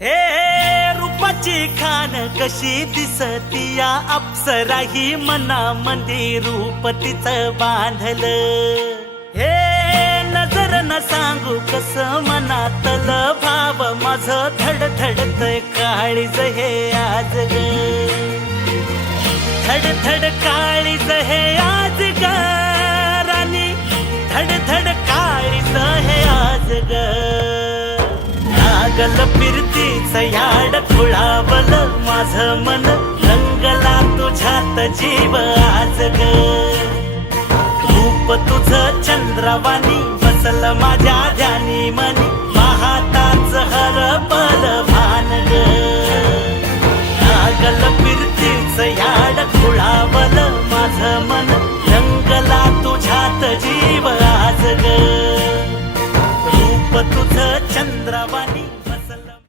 हे रूपाची खान कशी दिसतीया अप्सरा ही मनामंदी रूप तिचं बांधलं. हे नजर न सांगू कस मनातल भाव माझं धडधडतय काळीज हे आज ग. धडधड काळीज हे आज ग राणी, धडधड काळीज हे आज ग. लागल फिरतीच याड खुळावल माझं मन, रंगला तुझ्यात जीव आज ग. रूप तुझं चंद्रवाणी बसल माझ्या ध्यानी मनी, पाहताच हरपल भान ग. लागल फिरतीच याड खुळावल माझं मन, रंगला तुझ्यात जीव आज ग. रूप तुझं चंद्रवाणी